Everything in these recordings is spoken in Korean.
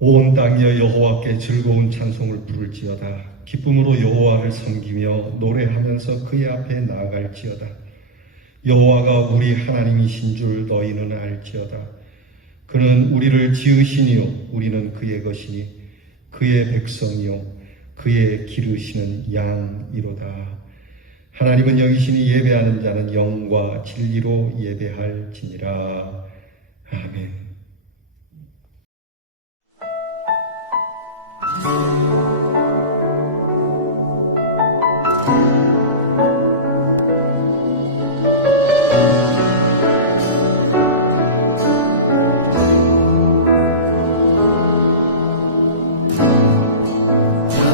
온 땅이여 여호와께 즐거운 찬송을 부를지어다. 기쁨으로 여호와를 섬기며 노래하면서 그의 앞에 나아갈지어다. 여호와가 우리 하나님이신 줄 너희는 알지어다. 그는 우리를 지으시니요 우리는 그의 것이니 그의 백성이요 그의 기르시는 양이로다. 하나님은 영이시니 예배하는 자는 영과 진리로 예배할지니라. 아멘.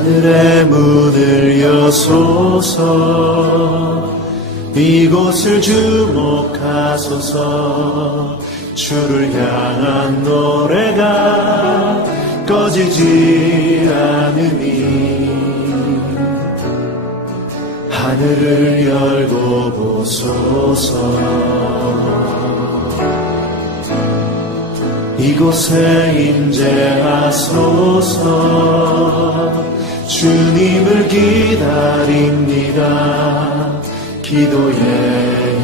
하늘의 문을 여소서 이곳을 주목하소서 주를 향한 노래가 꺼지지 않으니 하늘을 열고 보소서 이곳에 임재하소서 주님을 기다립니다. 기도의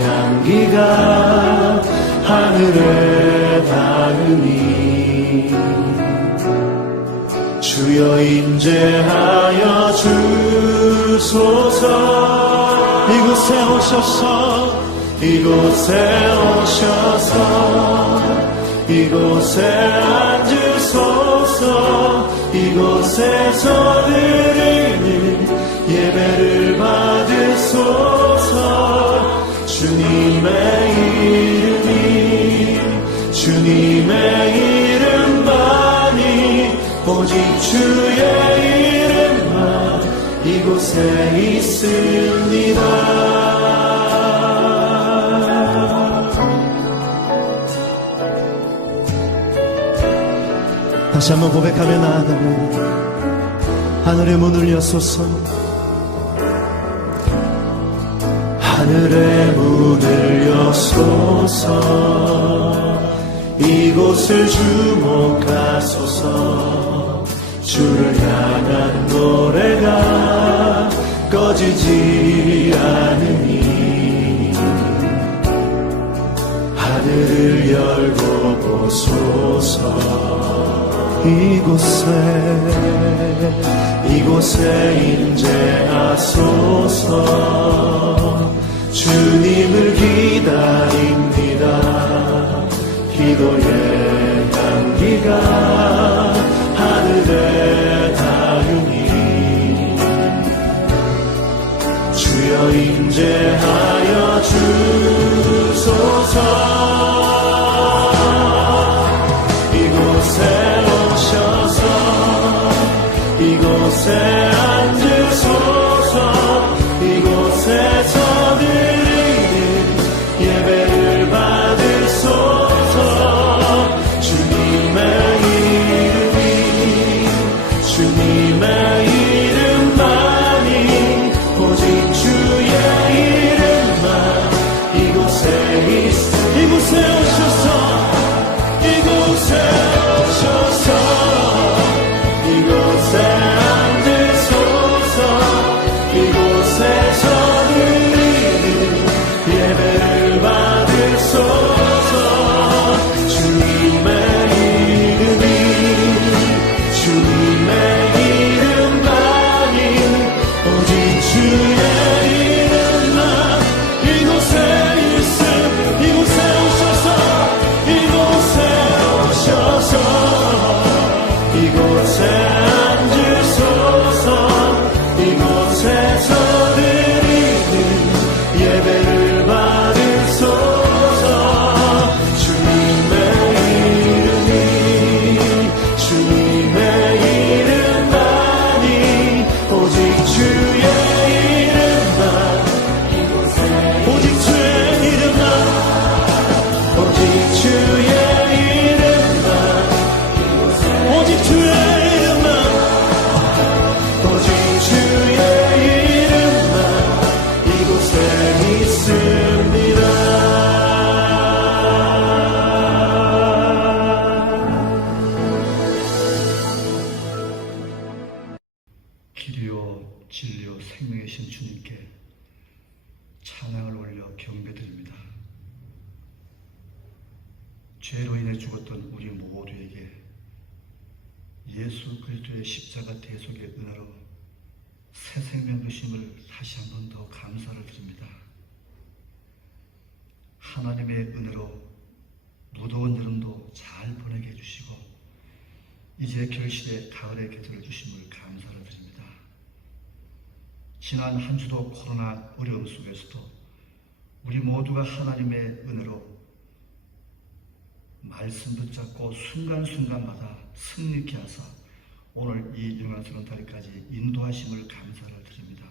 향기가 하늘에 닿으니 주여 임재하여 주소서. 이곳에 오셔서 이곳에 오셔서 이곳에 앉으소서. 이곳에서 드리는 예배를 받으소서. 주님의 이름만이 오직 주의 이름만 이곳에 있습니다. 다시 한번 고백하며 나아가면 하늘의 문을 여소서. 하늘의 문을 여소서. 이곳을 주목하소서. 주를 향한 노래가 꺼지지 않으니 하늘을 열고 보소서. 이곳에 임재하소서. 주님을 기다립니다. 기도의 향기가 하늘에 닿으니 주여 임재하여 주소서. 이곳에 앉으소서. 이곳에서 드리는 예배를 받으소서. 주님의 이름만이 오직 주의 이름만 이곳에 이곳에 오셔서 이곳에 앉으소서. 죽었던 우리 모두에게 예수 그리스도의 십자가 대속의 은혜로 새 생명 주심을 다시 한 번 더 감사를 드립니다. 하나님의 은혜로 무더운 여름도 잘 보내게 해주시고 이제 결실의 가을의 계절을 주심을 감사를 드립니다. 지난 한 주도 코로나 어려움 속에서도 우리 모두가 하나님의 은혜로 말씀 붙잡고 순간순간마다 승리케 하사 오늘 이 영광스러운 날까지 인도하심을 감사를 드립니다.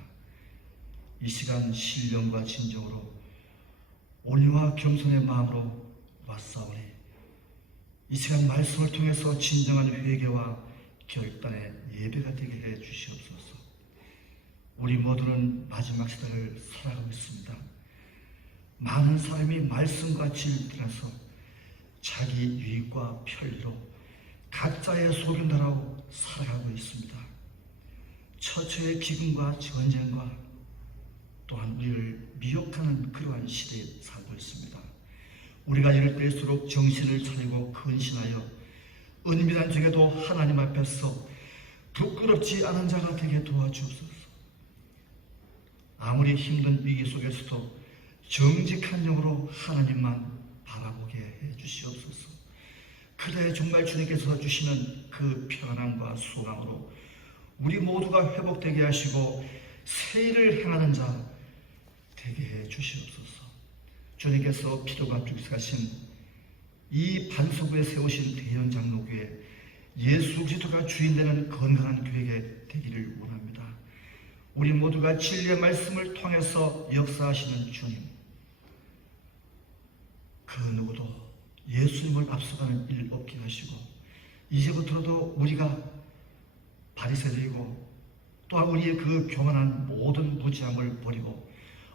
이 시간 신령과 진정으로 온유와 겸손의 마음으로 왔사오니 이 시간 말씀을 통해서 진정한 회개와 결단의 예배가 되게 해 주시옵소서. 우리 모두는 마지막 시대를 살아가고 있습니다. 많은 사람이 말씀과 진리를 떠나서 자기 유익과 편리로 각자의 소리를 따라고 살아가고 있습니다. 처처의 기근과 전쟁과 또한 우리를 미혹하는 그러한 시대에 살고 있습니다. 우리가 이럴 때일수록 정신을 차리고 근신하여 은밀한 중에도 하나님 앞에서 부끄럽지 않은 자가 되게 도와주옵소서. 아무리 힘든 위기 속에서도 정직한 영으로 하나님만 바라보게 해 주시옵소서. 그래 정말 주님께서 주시는 그 평안함과 소망으로 우리 모두가 회복되게 하시고 새 일을 행하는 자 되게 해 주시옵소서. 주님께서 피로가 죽으신 이 반석에 세우신 대연장로교회 예수 그리스도가 주인되는 건강한 교회가 되기를 원합니다. 우리 모두가 진리의 말씀을 통해서 역사하시는 주님, 그 누구도 예수님을 앞서가는 일 없게 하시고 이제부터라도 우리가 바리새인이고 또한 우리의 그 교만한 모든 무지함을 버리고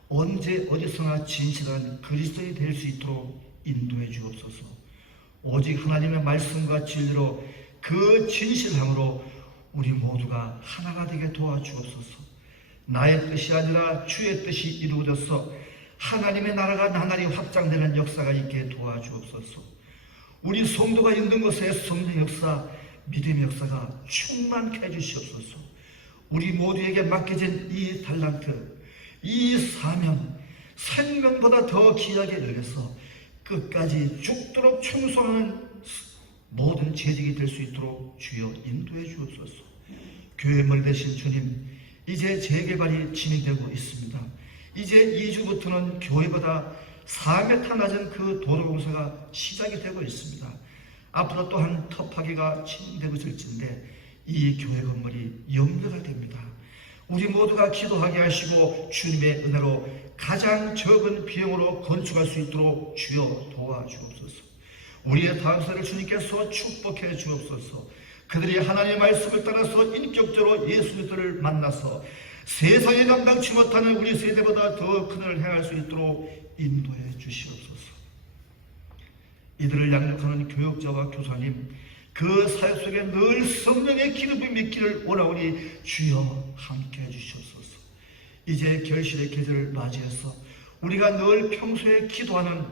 언제 어디서나 진실한 그리스도인이 될 수 있도록 인도해 주옵소서. 오직 하나님의 말씀과 진리로 그 진실함으로 우리 모두가 하나가 되게 도와주옵소서. 나의 뜻이 아니라 주의 뜻이 이루어져서 하나님의 나라가 나날이 확장되는 역사가 있게 도와주옵소서. 우리 성도가 있는 곳에 성령 역사, 믿음의 역사가 충만케 해주시옵소서. 우리 모두에게 맡겨진 이 달란트, 이 사명, 생명보다 더 귀하게 여겨서 끝까지 죽도록 충성하는 모든 재직이 될 수 있도록 주여 인도해 주옵소서. 교회 머리 되신 주님, 이제 재개발이 진행되고 있습니다. 이제 2주부터는 교회보다 4m 낮은 그 도로 공사가 시작이 되고 있습니다. 앞으로 또한 터파기가 진행되고 있을진데 이 교회 건물이 연결가 됩니다. 우리 모두가 기도하게 하시고 주님의 은혜로 가장 적은 비용으로 건축할 수 있도록 주여 도와주옵소서. 우리의 다음 세대를 주님께서 축복해 주옵소서. 그들이 하나님의 말씀을 따라서 인격적으로 예수 그리스도를 만나서 세상에 감당치 못하는 우리 세대보다 더 큰 일을 행할 수 있도록 인도해 주시옵소서. 이들을 양육하는 교육자와 교사님, 그 사역 속에 늘 성령의 기름이 믿기를 원하오니 주여 함께 해주시옵소서. 이제 결실의 계절을 맞이해서 우리가 늘 평소에 기도하는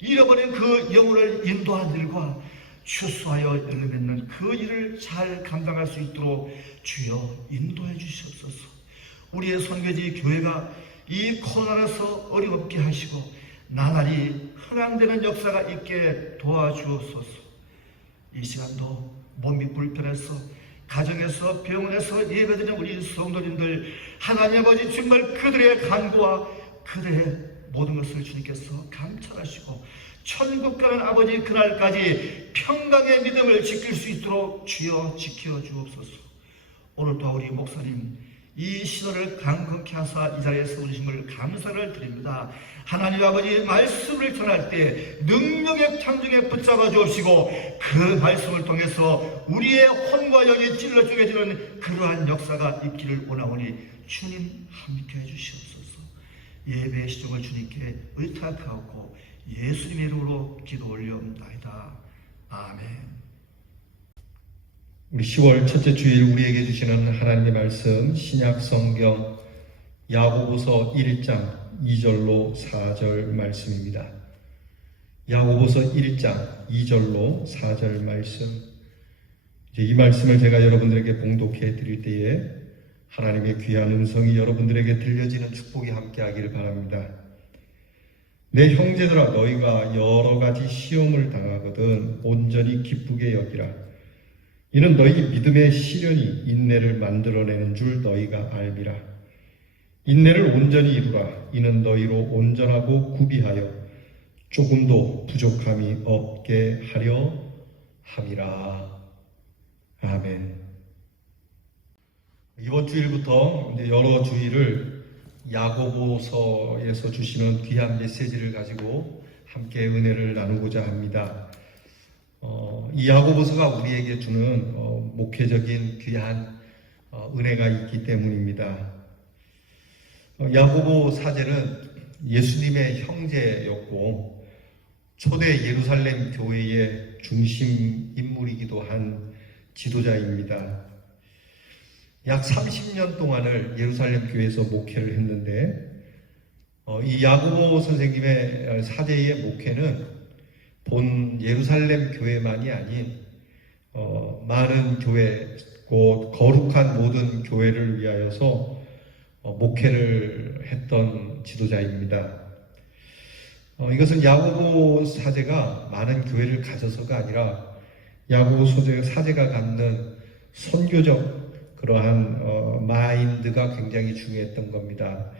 잃어버린 그 영혼을 인도하는 일과 추수하여 열매맺는 그 일을 잘 감당할 수 있도록 주여 인도해 주시옵소서. 우리의 선교지 교회가 이 코로나로서 어렵게 하시고 나날이 흥황되는 역사가 있게 도와주옵소서. 이 시간도 몸이 불편해서 가정에서 병원에서 예배드리는 우리 성도님들 하나님 아버지 정말 그들의 간구와 그들의 모든 것을 주님께서 감찰하시고 천국 가는 아버지 그날까지 평강의 믿음을 지킬 수 있도록 주여 지켜 주옵소서. 오늘 또 우리 목사님 이 시도를 강건케 하사 이 자리에 세우심을 감사를 드립니다. 하나님 아버지 말씀을 전할 때 능력의 창중에 붙잡아 주옵시고 그 말씀을 통해서 우리의 혼과 영이 찔러 쪼개지는 그러한 역사가 있기를 원하오니 주님 함께 해주시옵소서. 예배의 시종을 주님께 의탁하옵고 예수님의 이름으로 기도 올려옵나이다. 아멘. 우리 10월 첫째 주일 우리에게 주시는 하나님의 말씀 신약 성경 야고보서 1장 2절로 4절 말씀입니다. 야고보서 1장 2절로 4절 말씀. 이제 이 말씀을 제가 여러분들에게 봉독해 드릴 때에 하나님의 귀한 음성이 여러분들에게 들려지는 축복이 함께하기를 바랍니다. 내 형제들아, 너희가 여러 가지 시험을 당하거든 온전히 기쁘게 여기라. 이는 너희 믿음의 시련이 인내를 만들어내는 줄 너희가 알미라. 인내를 온전히 이루라. 이는 너희로 온전하고 구비하여 조금도 부족함이 없게 하려 함이라. 아멘. 이번 주일부터 이제 여러 주일을 야고보서에서 주시는 귀한 메시지를 가지고 함께 은혜를 나누고자 합니다. 이 야고보서가 우리에게 주는 목회적인 귀한 은혜가 있기 때문입니다. 야고보 사제는 예수님의 형제였고 초대 예루살렘 교회의 중심 인물이기도 한 지도자입니다. 약 30년 동안을 예루살렘 교회에서 목회를 했는데 이 야고보 선생님의 사제의 목회는 본 예루살렘 교회만이 아닌 많은 교회, 곧 거룩한 모든 교회를 위하여서 목회를 했던 지도자입니다. 이것은 야고보 사제가 많은 교회를 가져서가 아니라 야고보 사제가 갖는 선교적 그러한 마인드가 굉장히 중요했던 겁니다.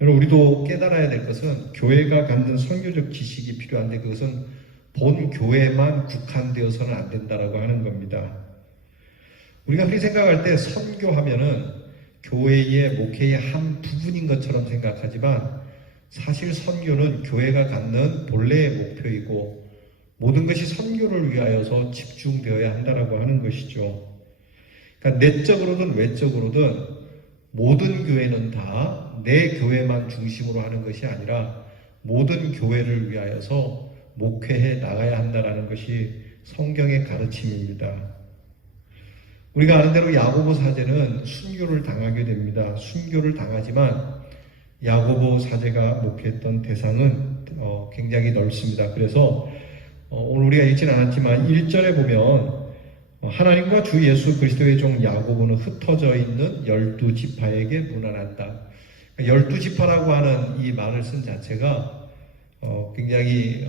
여러분, 우리도 깨달아야 될 것은 교회가 갖는 선교적 지식이 필요한데 그것은 본 교회만 국한되어서는 안 된다라고 하는 겁니다. 우리가 흔히 생각할 때 선교하면은 교회의 목회의 한 부분인 것처럼 생각하지만 사실 선교는 교회가 갖는 본래의 목표이고 모든 것이 선교를 위하여서 집중되어야 한다라고 하는 것이죠. 그러니까 내적으로든 외적으로든 모든 교회는 다 내 교회만 중심으로 하는 것이 아니라 모든 교회를 위하여서 목회해 나가야 한다라는 것이 성경의 가르침입니다. 우리가 아는 대로 야고보 사제는 순교를 당하게 됩니다. 순교를 당하지만 야고보 사제가 목회했던 대상은 굉장히 넓습니다. 그래서 오늘 우리가 읽지는 않았지만 1절에 보면 하나님과 주 예수 그리스도의 종 야고보는 흩어져 있는 12지파에게 문안한다. 12지파라고 하는 이 말을 쓴 자체가 굉장히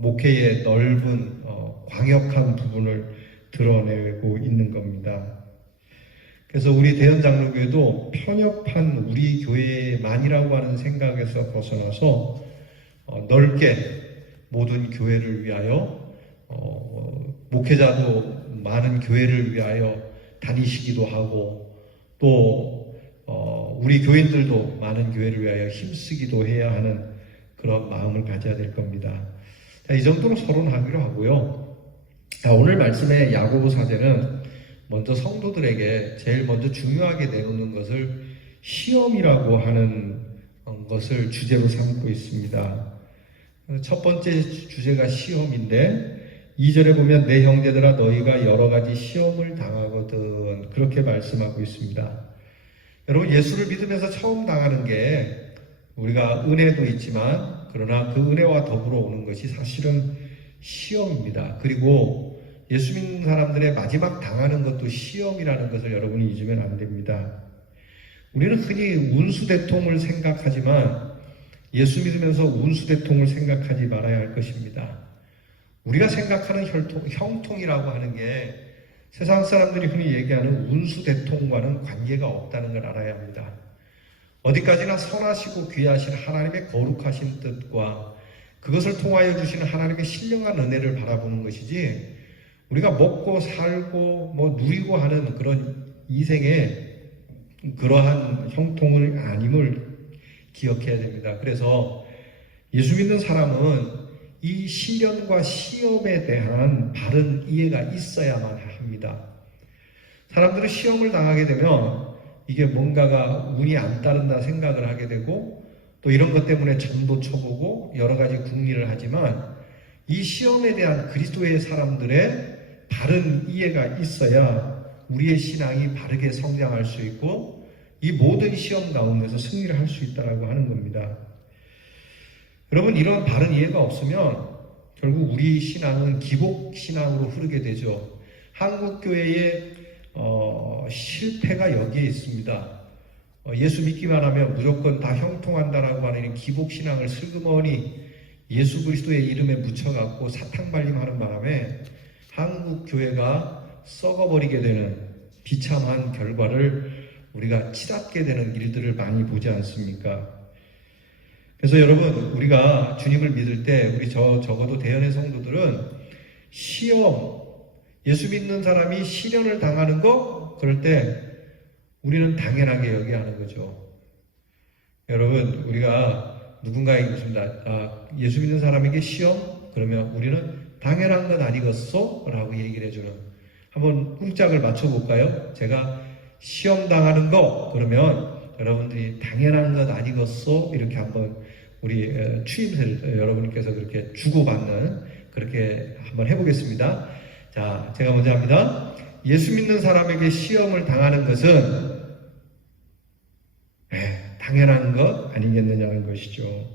목회의 넓은 광역한 부분을 드러내고 있는 겁니다. 그래서 우리 대연장로교회도 편협한 우리 교회만이라고 하는 생각에서 벗어나서 넓게 모든 교회를 위하여 목회자도 많은 교회를 위하여 다니시기도 하고 또 우리 교인들도 많은 교회를 위하여 힘쓰기도 해야 하는 그런 마음을 가져야 될 겁니다. 자, 이 정도로 서론하기로 하고요. 자, 오늘 말씀의 야고보 사제는 먼저 성도들에게 제일 먼저 중요하게 내놓는 것을 시험이라고 하는 것을 주제로 삼고 있습니다. 첫 번째 주제가 시험인데 2절에 보면 내 형제들아 너희가 여러 가지 시험을 당하거든 그렇게 말씀하고 있습니다. 여러분, 예수를 믿으면서 처음 당하는 게 우리가 은혜도 있지만 그러나 그 은혜와 더불어 오는 것이 사실은 시험입니다. 그리고 예수 믿는 사람들의 마지막 당하는 것도 시험이라는 것을 여러분이 잊으면 안 됩니다. 우리는 흔히 운수대통을 생각하지만 예수 믿으면서 운수대통을 생각하지 말아야 할 것입니다. 우리가 생각하는 형통이라고 하는 게 세상 사람들이 흔히 얘기하는 운수대통과는 관계가 없다는 걸 알아야 합니다. 어디까지나 선하시고 귀하신 하나님의 거룩하신 뜻과 그것을 통하여 주시는 하나님의 신령한 은혜를 바라보는 것이지 우리가 먹고 살고 누리고 하는 그런 이생의 그러한 형통을 아님을 기억해야 됩니다. 그래서 예수 믿는 사람은 이 시련과 시험에 대한 바른 이해가 있어야만 합니다. 사람들은 시험을 당하게 되면 이게 뭔가가 운이 안 따른다 생각을 하게 되고 또 이런 것 때문에 점도 쳐보고 여러 가지 궁리를 하지만 이 시험에 대한 그리스도의 사람들의 바른 이해가 있어야 우리의 신앙이 바르게 성장할 수 있고 이 모든 시험 가운데서 승리를 할 수 있다고 하는 겁니다. 여러분, 이런 바른 이해가 없으면 결국 우리 신앙은 기복 신앙으로 흐르게 되죠. 한국 교회의 실패가 여기에 있습니다. 예수 믿기만 하면 무조건 다 형통한다라고 하는 기복 신앙을 슬그머니 예수 그리스도의 이름에 묻혀갖고 사탕 발림하는 바람에 한국 교회가 썩어버리게 되는 비참한 결과를 우리가 치닫게 되는 일들을 많이 보지 않습니까? 그래서 여러분, 우리가 주님을 믿을 때 우리 적어도 대연의 성도들은 시험, 예수 믿는 사람이 시련을 당하는 거, 그럴 때 우리는 당연하게 여겨야 하는 거죠. 여러분, 우리가 누군가에게 묻습니다. 예수 믿는 사람에게 시험? 그러면 우리는 당연한 것 아니겠소? 라고 얘기를 해주는. 한번 쿵짝을 맞춰볼까요? 제가 시험 당하는 거, 그러면 여러분들이 당연한 것 아니겠소? 이렇게 한번 우리 추임새를 여러분께서 그렇게 주고받는, 그렇게 한번 해보겠습니다. 자, 제가 먼저 합니다. 예수 믿는 사람에게 시험을 당하는 것은 당연한 것 아니겠느냐는 것이죠.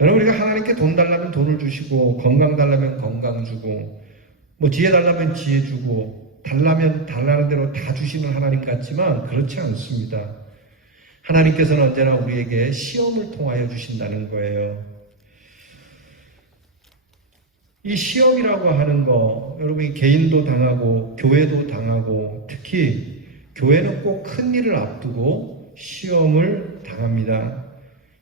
여러분, 우리가 하나님께 돈 달라면 돈을 주시고, 건강 달라면 건강 주고, 뭐 지혜 달라면 지혜 주고, 달라면 달라는 대로 다 주시는 하나님 같지만 그렇지 않습니다. 하나님께서는 언제나 우리에게 시험을 통하여 주신다는 거예요. 이 시험이라고 하는 거, 여러분이 개인도 당하고 교회도 당하고, 특히 교회는 꼭 큰 일을 앞두고 시험을 당합니다.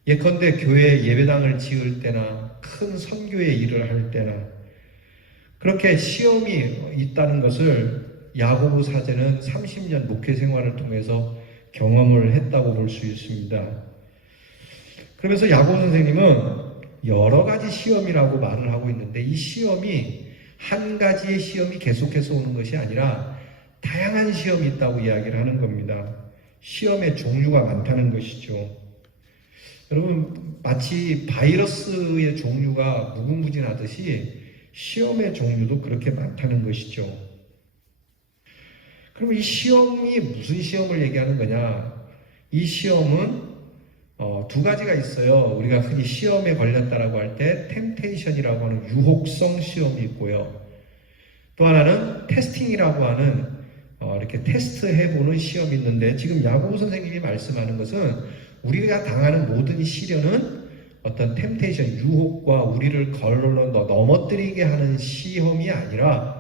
예컨대 교회에 예배당을 지을 때나 큰 선교의 일을 할 때나 그렇게 시험이 있다는 것을 야고보 사제는 30년 목회 생활을 통해서 경험을 했다고 볼 수 있습니다. 그러면서 야고보 선생님은 여러 가지 시험이라고 말을 하고 있는데, 이 시험이 한 가지의 시험이 계속해서 오는 것이 아니라 다양한 시험이 있다고 이야기를 하는 겁니다. 시험의 종류가 많다는 것이죠. 여러분, 마치 바이러스의 종류가 무궁무진하듯이 시험의 종류도 그렇게 많다는 것이죠. 그러면 이 시험이 무슨 시험을 얘기하는 거냐? 이 시험은 두 가지가 있어요. 우리가 흔히 시험에 걸렸다라고 할 때 템테이션이라고 하는 유혹성 시험이 있고요. 또 하나는 테스팅이라고 하는 이렇게 테스트해보는 시험이 있는데, 지금 야고보 선생님이 말씀하는 것은 우리가 당하는 모든 시련은 어떤 템테이션, 유혹과 우리를 넘어뜨리게 하는 시험이 아니라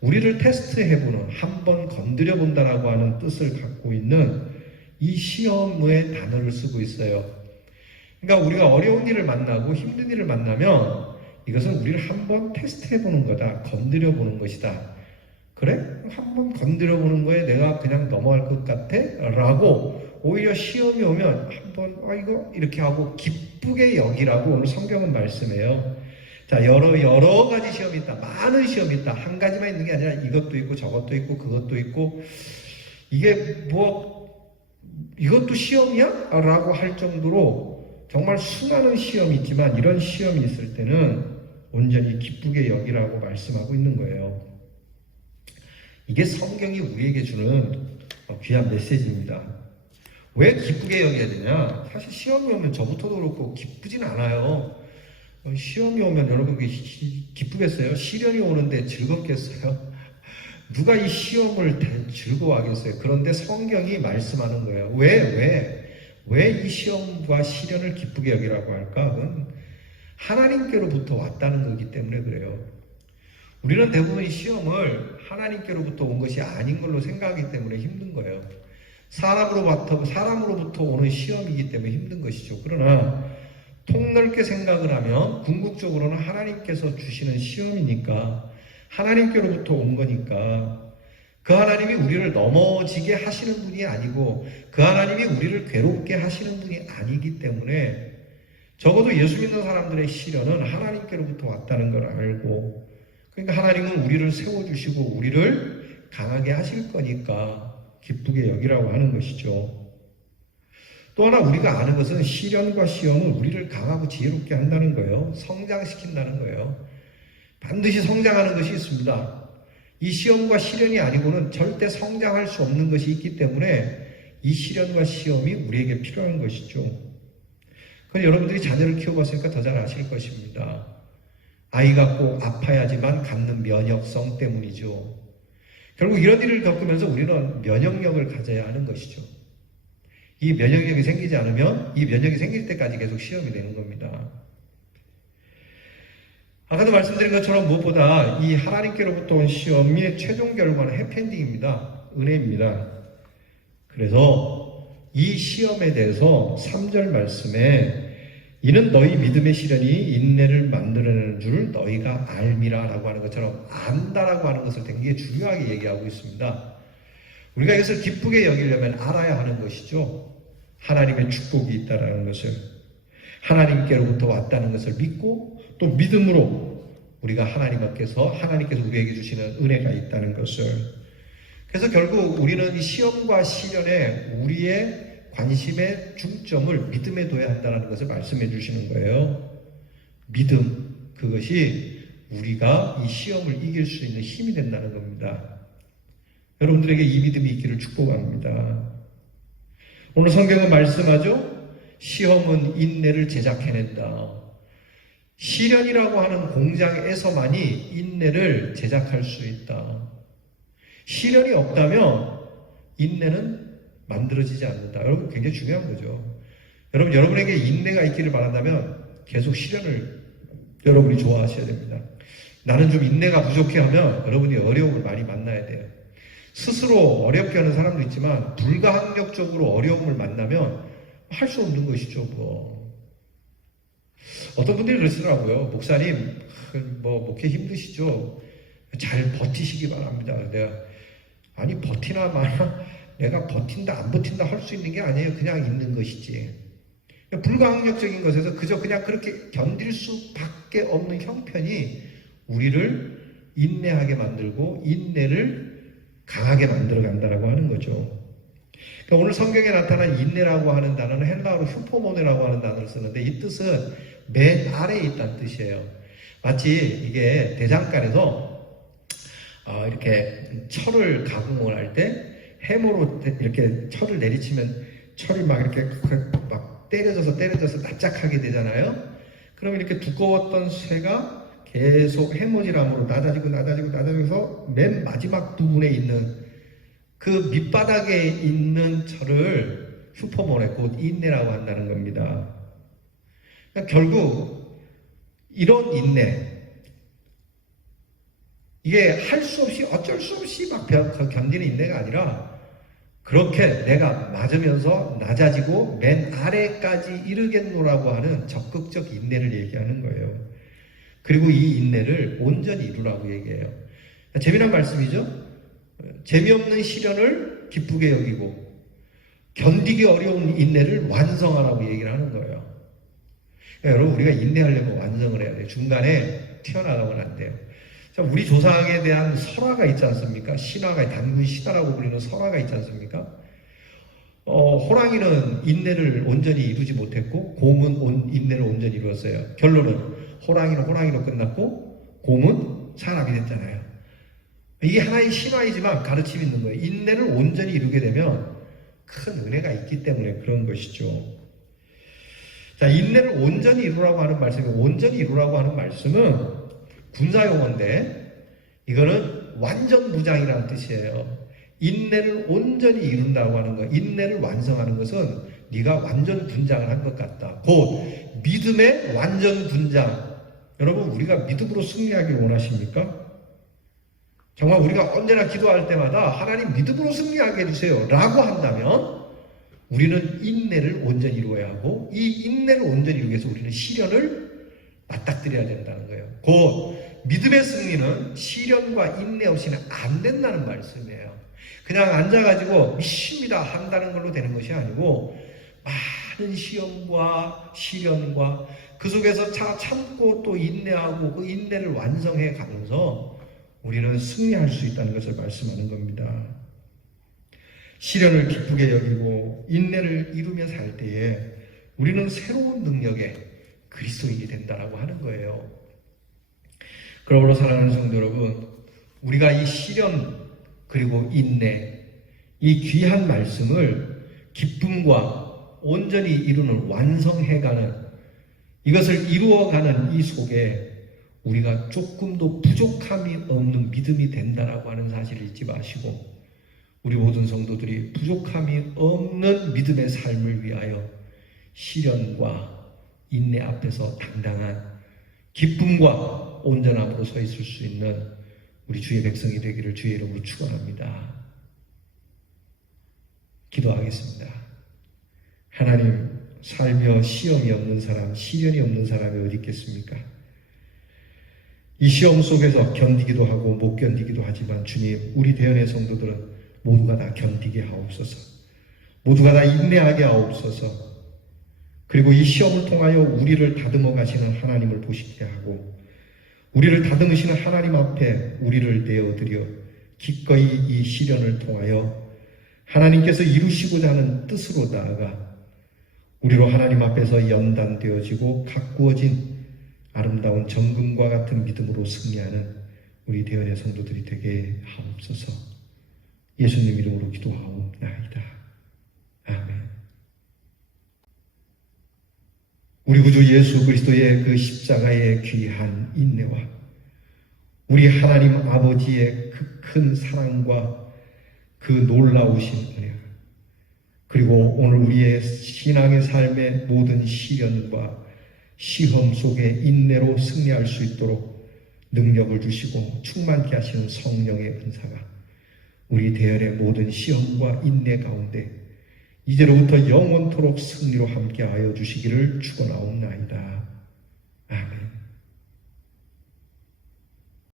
우리를 테스트해보는, 한번 건드려본다라고 하는 뜻을 갖고 있는 이 시험의 단어를 쓰고 있어요. 그러니까 우리가 어려운 일을 만나고 힘든 일을 만나면 이것은 우리를 한번 테스트해보는 거다, 건드려보는 것이다. 그래? 한번 건드려보는 거에 내가 그냥 넘어갈 것 같아? 라고 오히려 시험이 오면 한번 이거 이렇게 하고 기쁘게 여기라고 오늘 성경은 말씀해요. 자, 여러 가지 시험이 있다. 많은 시험이 있다. 한 가지만 있는 게 아니라 이것도 있고 저것도 있고 그것도 있고, 이게 이것도 시험이야? 라고 할 정도로 정말 수많은 시험이 있지만, 이런 시험이 있을 때는 온전히 기쁘게 여기라고 말씀하고 있는 거예요. 이게 성경이 우리에게 주는 귀한 메시지입니다. 왜 기쁘게 여겨야 되냐? 사실 시험이 오면 저부터도 그렇고 기쁘진 않아요. 시험이 오면 여러분 기쁘겠어요? 시련이 오는데 즐겁겠어요? 누가 이 시험을 즐거워하겠어요? 그런데 성경이 말씀하는 거예요. 왜 이 시험과 시련을 기쁘게 여기라고 할까? 그건 하나님께로부터 왔다는 거기 때문에 그래요. 우리는 대부분 이 시험을 하나님께로부터 온 것이 아닌 걸로 생각하기 때문에 힘든 거예요. 사람으로부터 오는 시험이기 때문에 힘든 것이죠. 그러나 통넓게 생각을 하면 궁극적으로는 하나님께서 주시는 시험이니까, 하나님께로부터 온 거니까, 그 하나님이 우리를 넘어지게 하시는 분이 아니고 그 하나님이 우리를 괴롭게 하시는 분이 아니기 때문에, 적어도 예수 믿는 사람들의 시련은 하나님께로부터 왔다는 걸 알고, 그러니까 하나님은 우리를 세워주시고 우리를 강하게 하실 거니까 기쁘게 여기라고 하는 것이죠. 또 하나 우리가 아는 것은 시련과 시험은 우리를 강하고 지혜롭게 한다는 거예요. 성장시킨다는 거예요. 반드시 성장하는 것이 있습니다. 이 시험과 시련이 아니고는 절대 성장할 수 없는 것이 있기 때문에 이 시련과 시험이 우리에게 필요한 것이죠. 그건 여러분들이 자녀를 키워봤으니까 더 잘 아실 것입니다. 아이가 꼭 아파야지만 갖는 면역성 때문이죠. 결국 이런 일을 겪으면서 우리는 면역력을 가져야 하는 것이죠. 이 면역력이 생기지 않으면 이 면역이 생길 때까지 계속 시험이 되는 겁니다. 아까도 말씀드린 것처럼 무엇보다 이 하나님께로부터 온 시험의 최종 결과는 해피엔딩입니다. 은혜입니다. 그래서 이 시험에 대해서 3절 말씀에 이는 너희 믿음의 시련이 인내를 만들어내는 줄 너희가 알미라 라고 하는 것처럼 안다라고 하는 것을 되게 중요하게 얘기하고 있습니다. 우리가 이것을 기쁘게 여기려면 알아야 하는 것이죠. 하나님의 축복이 있다라는 것을, 하나님께로부터 왔다는 것을 믿고 또 믿음으로 우리가 하나님께서 우리에게 주시는 은혜가 있다는 것을. 그래서 결국 우리는 이 시험과 시련에 우리의 관심의 중점을 믿음에 둬야 한다는 것을 말씀해 주시는 거예요. 믿음, 그것이 우리가 이 시험을 이길 수 있는 힘이 된다는 겁니다. 여러분들에게 이 믿음이 있기를 축복합니다. 오늘 성경은 말씀하죠. 시험은 인내를 제작해낸다. 시련이라고 하는 공장에서만이 인내를 제작할 수 있다. 시련이 없다면 인내는 만들어지지 않는다. 여러분 굉장히 중요한 거죠. 여러분에게 인내가 있기를 바란다면 계속 시련을 여러분이 좋아하셔야 됩니다. 나는 좀 인내가 부족해 하면 여러분이 어려움을 많이 만나야 돼요. 스스로 어렵게 하는 사람도 있지만 불가항력적으로 어려움을 만나면 할 수 없는 것이죠. 어떤 분들이 그러시더라고요. 목사님, 목회 힘드시죠? 잘 버티시기 바랍니다. 아니 버티나 마나 내가 버틴다 안 버틴다 할 수 있는 게 아니에요. 그냥 있는 것이지. 불가항력적인 것에서 그냥 그렇게 견딜 수밖에 없는 형편이 우리를 인내하게 만들고 인내를 강하게 만들어 간다라고 하는 거죠. 그러니까 오늘 성경에 나타난 인내라고 하는 단어는 헬라어로 휴포모네라고 하는 단어를 쓰는데 이 뜻은 맨 아래에 있다는 뜻이에요. 마치 이게 대장간에서 이렇게 철을 가공을 할 때 해모로 이렇게 철을 내리치면 철이 막 이렇게 막 때려져서 납작하게 되잖아요. 그럼 이렇게 두꺼웠던 쇠가 계속 해모질함으로 낮아지고서 맨 마지막 부분에 있는 그 밑바닥에 있는 철을 슈퍼모네 곧 인내라고 한다는 겁니다. 그러니까 결국 이런 인내, 이게 할 수 없이 어쩔 수 없이 막 견디는 인내가 아니라 그렇게 내가 맞으면서 낮아지고 맨 아래까지 이르겠노라고 하는 적극적 인내를 얘기하는 거예요. 그리고 이 인내를 온전히 이루라고 얘기해요. 재미난 말씀이죠. 재미없는 시련을 기쁘게 여기고 견디기 어려운 인내를 완성하라고 얘기를 하는 거예요. 그러니까 여러분 우리가 인내하려면 완성을 해야 돼요. 중간에 튀어나가면 안 돼요. 자, 우리 조상에 대한 설화가 있지 않습니까? 신화가, 단군 신화라고 불리는 설화가 있지 않습니까? 호랑이는 인내를 온전히 이루지 못했고 곰은 인내를 온전히 이루었어요. 결론은 호랑이는 호랑이로 끝났고 곰은 사람이 됐잖아요. 이게 하나의 신화이지만 가르침이 있는 거예요. 인내를 온전히 이루게 되면 큰 은혜가 있기 때문에 그런 것이죠. 자, 인내를 온전히 이루라고 하는 말씀이, 온전히 이루라고 하는 말씀은 군사용어인데 이거는 완전 무장이라는 뜻이에요. 인내를 온전히 이룬다고 하는 거, 인내를 완성하는 것은 네가 완전 분장을 한 것 같다. 곧 믿음의 완전 분장. 여러분 우리가 믿음으로 승리하길 원하십니까? 정말 우리가 언제나 기도할 때마다 하나님 믿음으로 승리하게 해주세요 라고 한다면 우리는 인내를 온전히 이루어야 하고 이 인내를 온전히 이루기 위해서 우리는 시련을 맞닥뜨려야 된다는 거예요. 곧 믿음의 승리는 시련과 인내 없이는 안 된다는 말씀이에요. 그냥 앉아가지고 믿습니다 한다는 걸로 되는 것이 아니고 많은 시험과 시련과 그 속에서 참고 또 인내하고 그 인내를 완성해 가면서 우리는 승리할 수 있다는 것을 말씀하는 겁니다. 시련을 기쁘게 여기고 인내를 이루며 살 때에 우리는 새로운 능력의 그리스도인이 된다라고 하는 거예요. 그러므로 사랑하는 성도 여러분, 우리가 이 시련 그리고 인내, 이 귀한 말씀을 기쁨과 온전히 이루는 완성해가는 이것을 이루어가는 이 속에 우리가 조금도 부족함이 없는 믿음이 된다라고 하는 사실을 잊지 마시고 우리 모든 성도들이 부족함이 없는 믿음의 삶을 위하여 시련과 인내 앞에서 당당한 기쁨과 온전함으로 서 있을 수 있는 우리 주의 백성이 되기를 주의 이름으로 축원합니다. 기도하겠습니다. 하나님, 살며 시험이 없는 사람, 시련이 없는 사람이 어디 있겠습니까? 이 시험 속에서 견디기도 하고 못 견디기도 하지만 주님, 우리 대연의 성도들은 모두가 다 견디게 하옵소서. 모두가 다 인내하게 하옵소서. 그리고 이 시험을 통하여 우리를 다듬어 가시는 하나님을 보시게 하고 우리를 다듬으시는 하나님 앞에 우리를 내어드려 기꺼이 이 시련을 통하여 하나님께서 이루시고자 하는 뜻으로 나아가 우리로 하나님 앞에서 연단되어지고 가꾸어진 아름다운 정금과 같은 믿음으로 승리하는 우리 대연의 성도들이 되게 하옵소서. 예수님 이름으로 기도하옵나이다. 아멘. 우리 구주 예수 그리스도의 그 십자가의 귀한 인내와 우리 하나님 아버지의 그 큰 사랑과 그 놀라우신 은혜, 그리고 오늘 우리의 신앙의 삶의 모든 시련과 시험 속에 인내로 승리할 수 있도록 능력을 주시고 충만케 하시는 성령의 은사가 우리 대열의 모든 시험과 인내 가운데 이제로부터 영원토록 승리로 함께하여 주시기를 축원하옵나이다. 아멘.